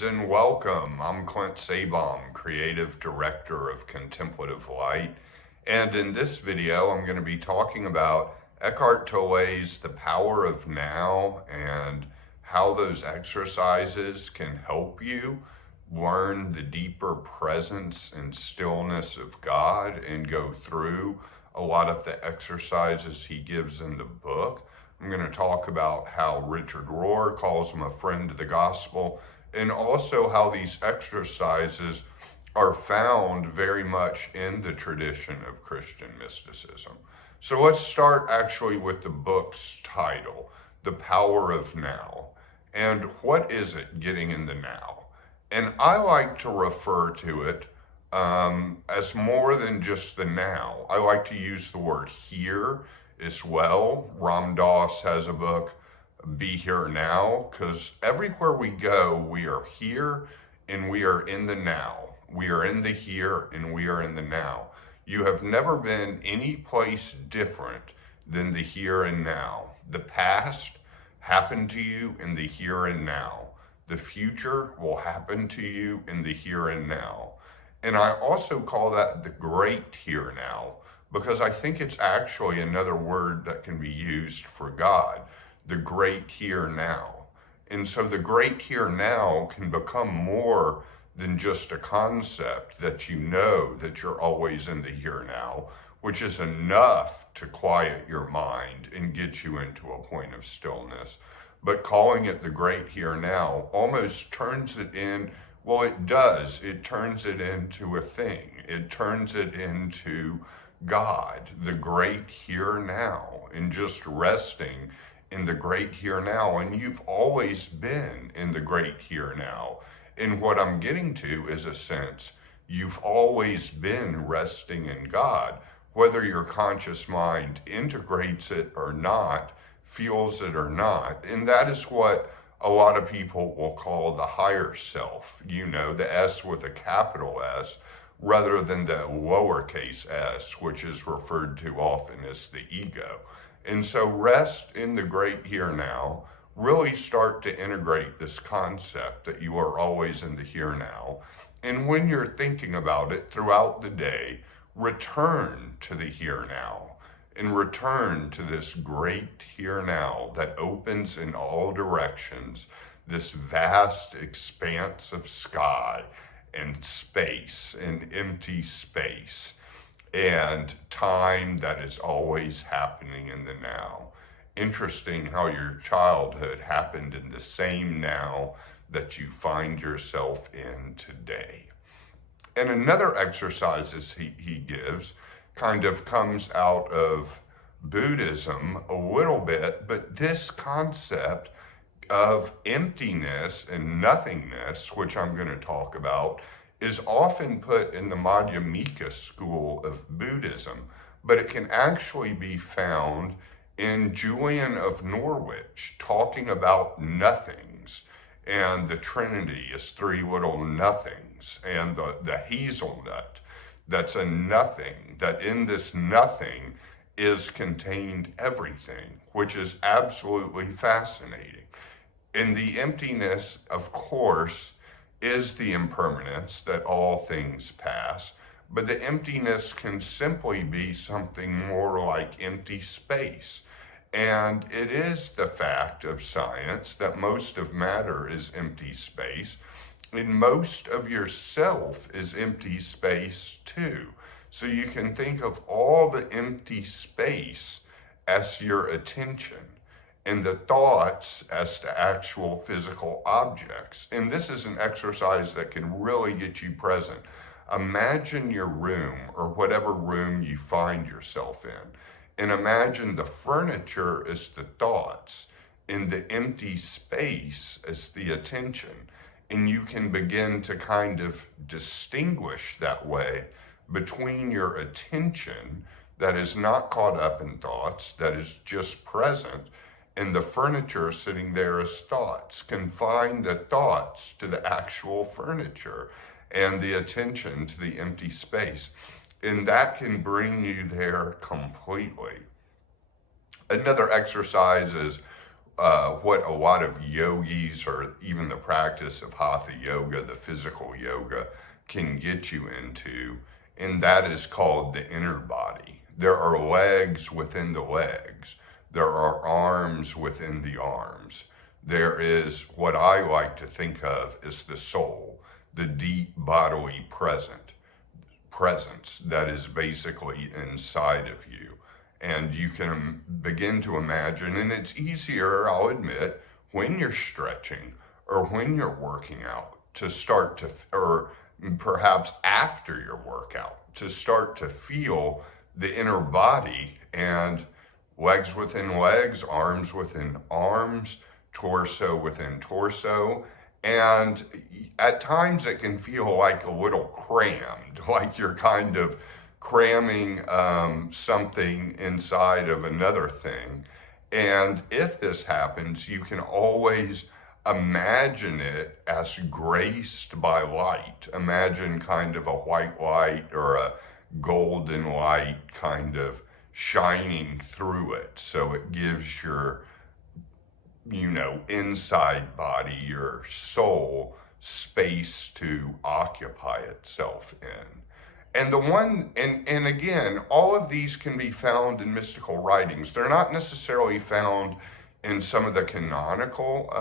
Greetings and welcome. I'm Clint Sabom, Creative Director of Contemplative Light. And in this video, I'm going to be talking about Eckhart Tolle's The Power of Now and how those exercises can help you learn the deeper presence and stillness of God and go through a lot of the exercises he gives in the book. I'm going to talk about how Richard Rohr calls him a friend of the gospel, and also how these exercises are found very much in the tradition of Christian mysticism. So let's start actually with the book's title, The Power of Now. And what is it, getting in the now? And I like to refer to it as more than just the now. I like to use the word here as well. Ram Dass has a book, Be Here Now, because everywhere we go, we are here and we are in the now. We are in the here and we are in the now. You have never been any place different than the here and now. The past happened to you in the here and now. The future will happen to you in the here and now. And I also call that the great here now, because I think it's actually another word that can be used for God, the great here now. And so the great here now can become more than just a concept that you know that you're always in the here now, which is enough to quiet your mind and get you into a point of stillness. But calling it the great here now almost turns it in, well, it does. It turns it into a thing. It turns it into God, the great here now, and just resting in the great here now. And you've always been in the great here now. And what I'm getting to is a sense you've always been resting in God, whether your conscious mind integrates it or not, feels it or not. And that is what a lot of people will call the higher self, you know, the S with a capital S, rather than the lowercase s, which is referred to often as the ego. And so rest in the great here now, really start to integrate this concept that you are always in the here now. And when you're thinking about it throughout the day, return to the here now and return to this great here now that opens in all directions, this vast expanse of sky and space and empty space and time that is always happening in the now. Interesting how your childhood happened in the same now that you find yourself in today. And another exercises he gives kind of comes out of Buddhism a little bit, but this concept of emptiness and nothingness, which I'm going to talk about, is often put in the Madhyamika school of Buddhism, but it can actually be found in Julian of Norwich talking about nothings, and the Trinity is three little nothings, and the hazelnut, that's a nothing, that in this nothing is contained everything, which is absolutely fascinating. In the emptiness, of course, is the impermanence that all things pass, but the emptiness can simply be something more like empty space. And it is the fact of science that most of matter is empty space, and most of yourself is empty space too. So you can think of all the empty space as your attention, and the thoughts as to actual physical objects. And this is an exercise that can really get you present. Imagine your room, or whatever room you find yourself in, and imagine the furniture as the thoughts, and the empty space as the attention. And you can begin to kind of distinguish that way between your attention that is not caught up in thoughts, that is just present, and the furniture sitting there as thoughts. Confine the thoughts to the actual furniture and the attention to the empty space. And that can bring you there completely. Another exercise is what a lot of yogis or even the practice of hatha yoga, the physical yoga, can get you into, and that is called the inner body. There are legs within the legs. There are arms within the arms. There is what I like to think of as the soul, the deep bodily presence that is basically inside of you. And you can begin to imagine, and it's easier, I'll admit, when you're stretching or when you're working out to start to, or perhaps after your workout, to start to feel the inner body and legs within legs, arms within arms, torso within torso. And at times it can feel like a little crammed, like you're kind of cramming something inside of another thing. And if this happens, you can always imagine it as graced by light. Imagine kind of a white light or a golden light kind of shining through it. So it gives your, inside body, your soul, space to occupy itself in. And and again, all of these can be found in mystical writings. They're not necessarily found in some of the canonical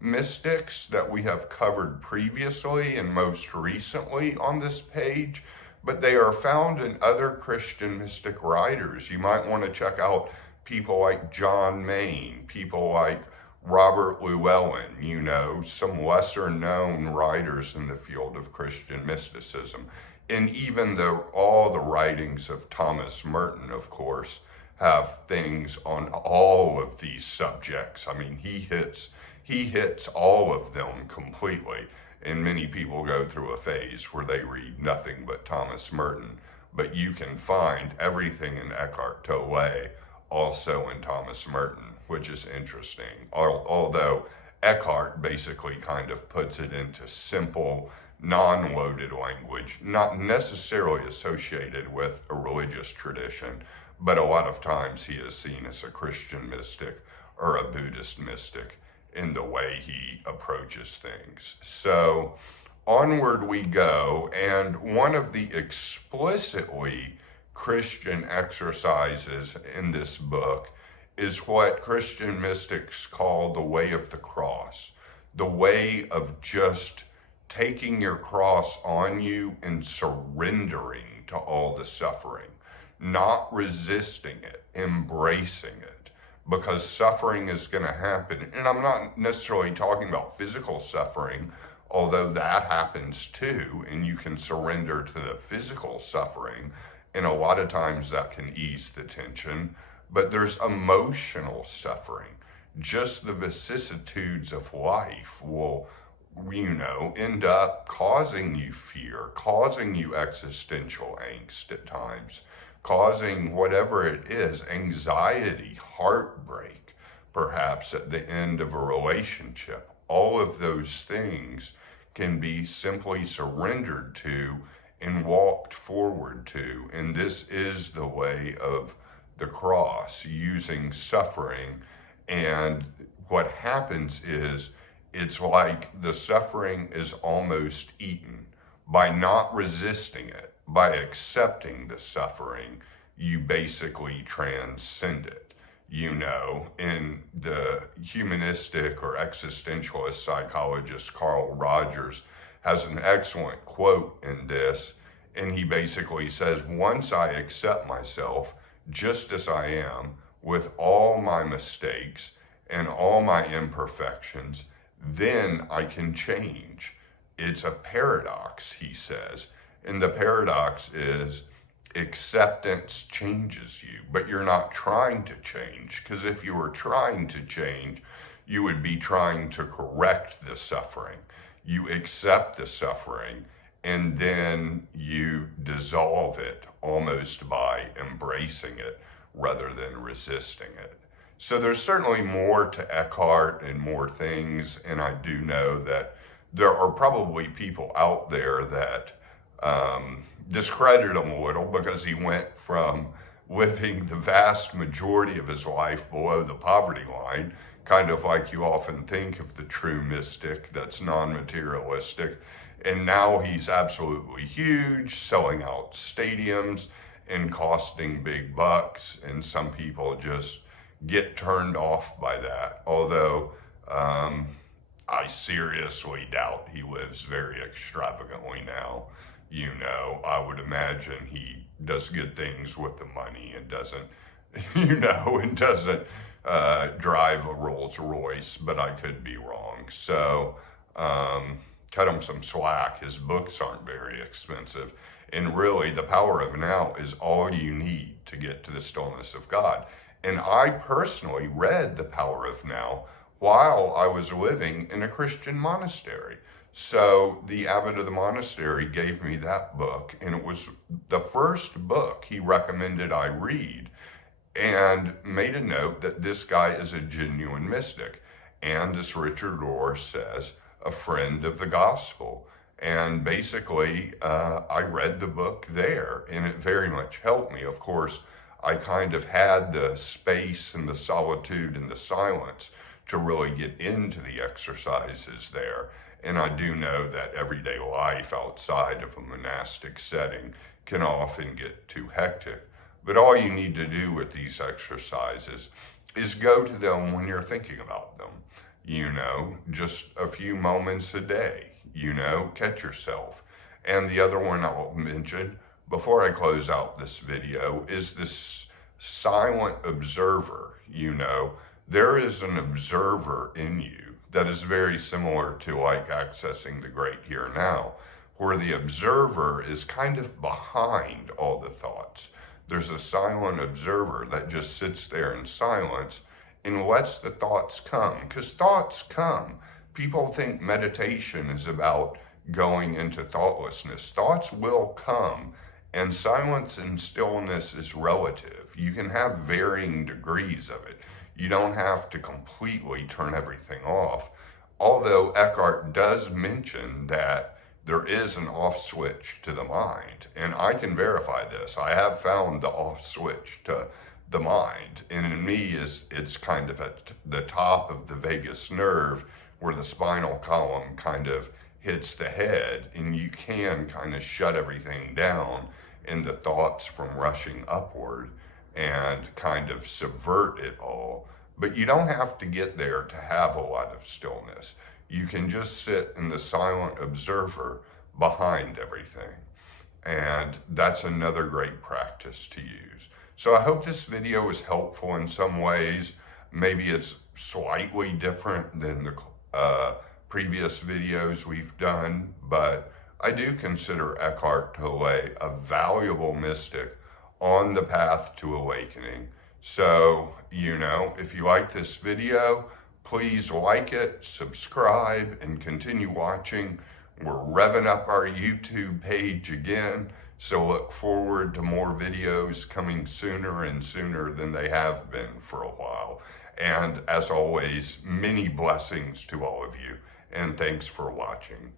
mystics that we have covered previously and most recently on this page, but they are found in other Christian mystic writers. You might want to check out people like John Maine, people like Robert Llewellyn, some lesser known writers in the field of Christian mysticism. And even all the writings of Thomas Merton, of course, have things on all of these subjects. I mean, he hits all of them completely. And many people go through a phase where they read nothing but Thomas Merton. But you can find everything in Eckhart Tolle also in Thomas Merton, which is interesting. Although Eckhart basically kind of puts it into simple, non-loaded language, not necessarily associated with a religious tradition, but a lot of times he is seen as a Christian mystic or a Buddhist mystic in the way he approaches things. So onward we go, and one of the explicitly Christian exercises in this book is what Christian mystics call the way of the cross, the way of just taking your cross on you and surrendering to all the suffering, not resisting it, embracing it, because suffering is going to happen. And I'm not necessarily talking about physical suffering, although that happens too, and you can surrender to the physical suffering, and a lot of times that can ease the tension. But there's emotional suffering. Just the vicissitudes of life will end up causing you fear, causing you existential angst at times, causing whatever it is, anxiety, heartbreak, perhaps at the end of a relationship. All of those things can be simply surrendered to and walked forward to. And this is the way of the cross, using suffering. And what happens is, it's like the suffering is almost eaten. By not resisting it, by accepting the suffering, you basically transcend it. In the humanistic or existentialist psychologist Carl Rogers has an excellent quote in this, and he basically says, once I accept myself just as I am, with all my mistakes and all my imperfections, then I can change. It's a paradox, he says. And the paradox is acceptance changes you, but you're not trying to change, because if you were trying to change, you would be trying to correct the suffering. You accept the suffering, and then you dissolve it almost by embracing it rather than resisting it. So there's certainly more to Eckhart and more things, and I do know that there are probably people out there that discredit him a little, because he went from living the vast majority of his life below the poverty line kind of like you often think of the true mystic that's non-materialistic. And now he's absolutely huge, selling out stadiums and costing big bucks. And some people just get turned off by that. Although I seriously doubt he lives very extravagantly now. I would imagine he does good things with the money and doesn't, and doesn't drive a Rolls Royce, but I could be wrong. So cut him some slack. His books aren't very expensive. And really, the power of now is all you need to get to the stillness of God. And I personally read The Power of Now while I was living in a Christian monastery. So the abbot of the monastery gave me that book, and it was the first book he recommended I read, and made a note that this guy is a genuine mystic, and as Richard Rohr says, a friend of the gospel. And basically, I read the book there, and it very much helped me. Of course, I kind of had the space and the solitude and the silence to really get into the exercises there. And I do know that everyday life outside of a monastic setting can often get too hectic. But all you need to do with these exercises is go to them when you're thinking about them. Just a few moments a day, catch yourself. And the other one I'll mention before I close out this video is this silent observer. There is an observer in you that is very similar to like accessing the great here and now, where the observer is kind of behind all the thoughts. There's a silent observer that just sits there in silence and lets the thoughts come, because thoughts come. People think meditation is about going into thoughtlessness. Thoughts will come, and silence and stillness is relative. You can have varying degrees of it. You don't have to completely turn everything off. Although Eckhart does mention that there is an off switch to the mind, and I can verify this. I have found the off switch to the mind, and in me it's kind of at the top of the vagus nerve where the spinal column kind of hits the head, and you can kind of shut everything down and the thoughts from rushing upward and kind of subvert it all. But you don't have to get there to have a lot of stillness. You can just sit in the silent observer behind everything. And that's another great practice to use. So I hope this video was helpful in some ways. Maybe it's slightly different than the previous videos we've done, but I do consider Eckhart Tolle a valuable mystic on the path to awakening. So, if you like this video, please like it, subscribe, and continue watching. We're revving up our YouTube page again, so look forward to more videos coming sooner and sooner than they have been for a while. And as always, many blessings to all of you, and thanks for watching.